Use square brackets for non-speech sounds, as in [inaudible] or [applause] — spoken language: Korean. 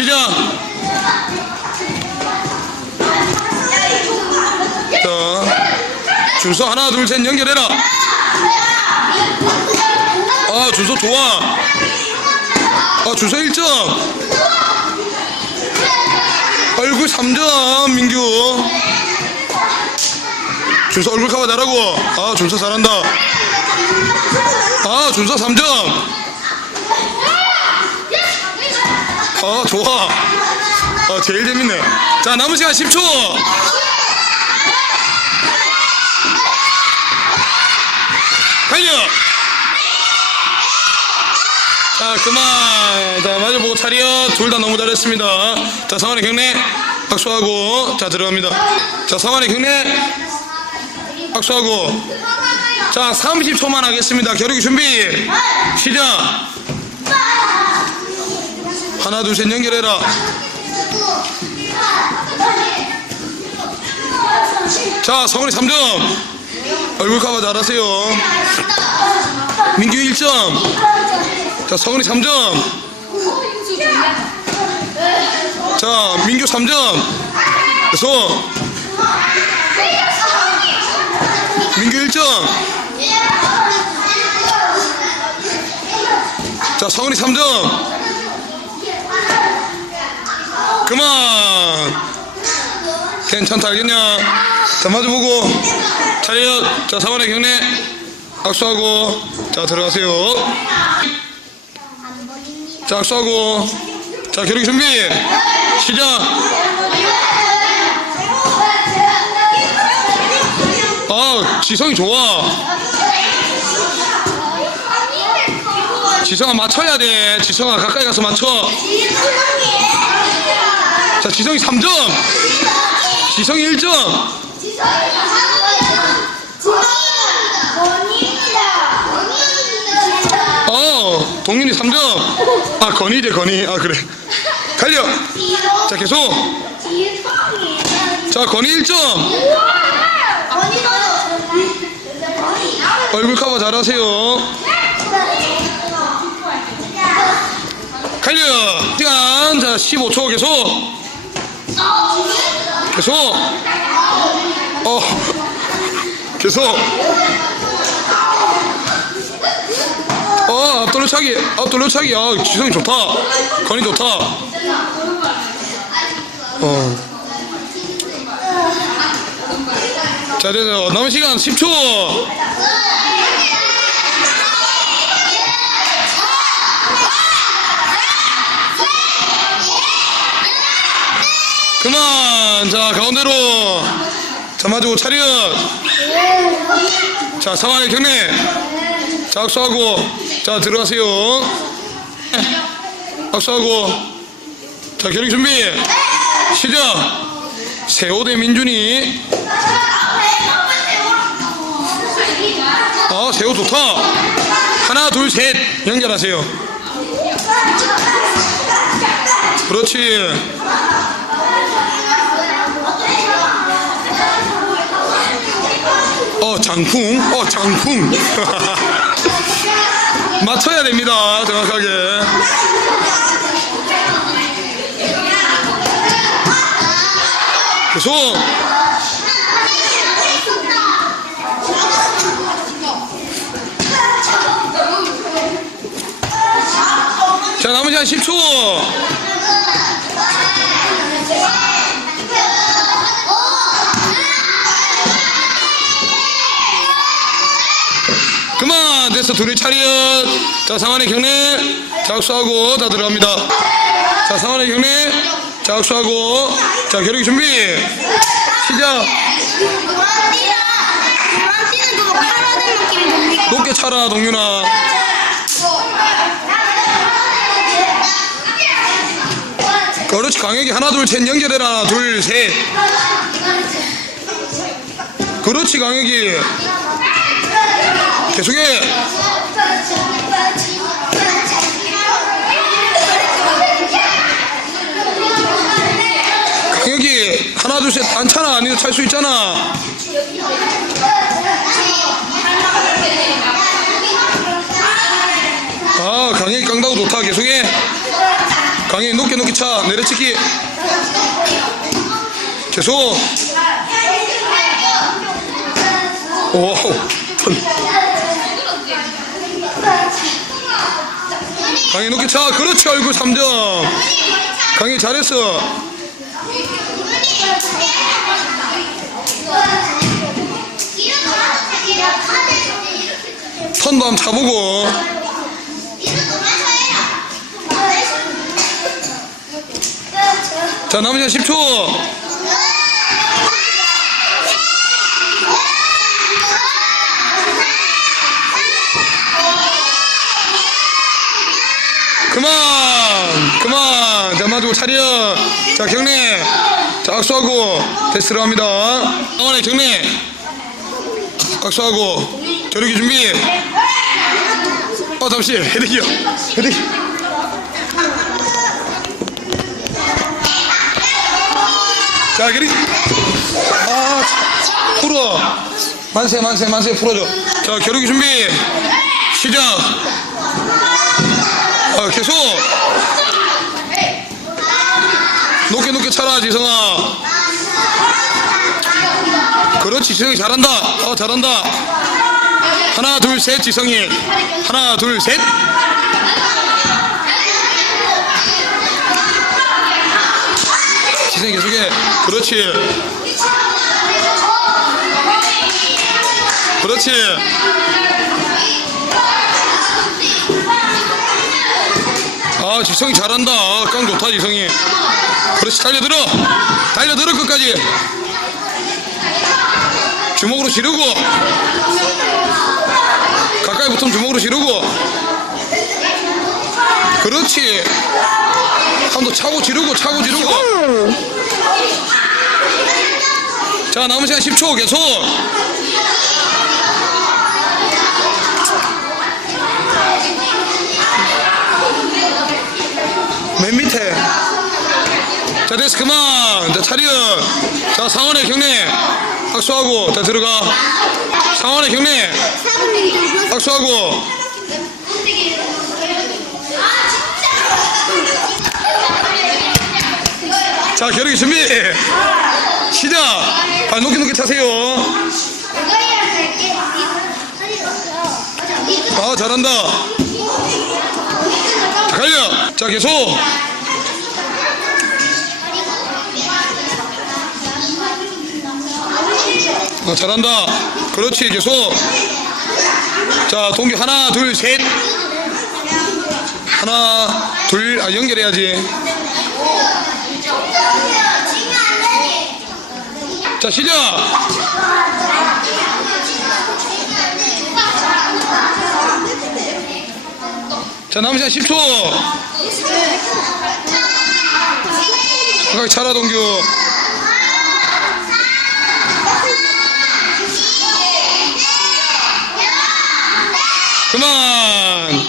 시작. 자, 준서 하나, 둘, 셋 연결해라. 아, 준서 좋아. 아, 준서 1점. 얼굴 3점, 민규. 준서 얼굴 커버 잘하고. 아, 준서 잘한다. 아, 준서 3점. 아, 좋아. 아, 제일 재밌네. 자, 남은 시간 10초. 달려! 자, 그만. 자, 마주 보고 차렷. 둘다 너무 잘했습니다. 자, 상환의 경례. 박수하고. 자, 들어갑니다. 자, 상환의 경례. 박수하고. 자, 30초만 하겠습니다. 겨루기 준비. 시작. 하나, 둘, 셋 연결해라. 자, 성훈이 3점. 얼굴 커버 잘하세요. 민규 1점. 자, 성훈이 3점. 자, 민규 3점. 계속. 민규 1점. 자, 성훈이 3점. 그만. 괜찮다, 알겠냐? 자, 마주보고. 차렷. 자, 사관의 경례. 악수하고. 자, 들어가세요. 자, 악수하고. 자, 겨루기 준비. 시작. 아, 지성이 좋아. 지성아, 맞춰야 돼. 지성아, 가까이 가서 맞춰. 자, 지성이 3점. 지성이 1점. 어, 동민이 3점. 아, 건이지, 건이. 아, 그래. 달려. 자, 계속. 자, 건이 1점. 얼굴 커버 잘하세요. 달려. 시간. 자, 15초 계속. 계속. 어. 계속. 어, 앞돌려 차기. 앞돌려 차기. 아, 지성이 좋다. 건이 좋다. 어. 자. 남은 시간 10초. 그만. 자, 가운데로. 자, 마주고 차렷. 자, 상황의 경례. 자, 악수하고. 자, 들어가세요. 악수하고. 자, 겨루기 준비. 시작. 세호대 민준이. 아, 세호 좋다. 하나, 둘, 셋. 연결하세요. 그렇지. 장풍. 어, 장풍. [laughs] 맞춰야 됩니다. 정확하게. 계속. 자, 남은 시간 10초. 그만 됐어 둘이 차렷. 자 상환의 경례. 자 악수하고 다 들어갑니다. 자 상환의 경례. 자 악수하고. 자 겨루기 준비. 시작. 높게 차라 동윤아. 그렇지 강혁이 하나 둘 셋 연결해라. 둘 셋. 그렇지 강혁이 계속해. 강혁이 하나 둘셋안 차나 아니면 찰수 있잖아. 아 강혁이 깡다고 좋다. 계속해. 강희 높게 높게 차. 내려치기. 계속 오 강희 높게 차 그렇지 얼굴 3점 강희 잘했어. 턴도 한번 차보고. 자 남은 시간 10초 그만 그만. 자 마주고 차려. 자 경례. 자 악수하고 테스트 들어갑니다. 상원의 경례. 악수하고 겨루기 준비. 어 잠시 헤딩이요 헤딩 자 그리. 아 풀어. 만세 만세 만세 풀어줘. 자 겨루기 준비. 시작 아, 계속. 높게 높게 차라 지성아. 그렇지 지성이 잘한다. 어 잘한다. 하나 둘 셋 지성이. 하나 둘셋. 지성이 계속해. 그렇지. 그렇지 아 지성이 잘한다. 깡 좋다 지성이. 그렇지 달려들어. 달려들어 끝까지. 주먹으로 지르고. 가까이 붙으면 주먹으로 지르고. 그렇지. 한 번 더 차고 지르고 차고 지르고. 자 남은 시간 10초 계속 맨 밑에 자 됐어 그만! 자 차려! 자 상원의 경례! 악수하고 자 들어가. 상원의 경례! 악수하고. 자 겨루기 준비! 시작! 발 높게 높게 차세요. 아 잘한다. 자 갈려! 자 계속 어, 잘한다. 그렇지 계속 자 동기 하나 둘 셋. 하나 둘 아 연결해야지. 자 시작. 자 남은 시간 10초. 가까이 차라 동규 Come on!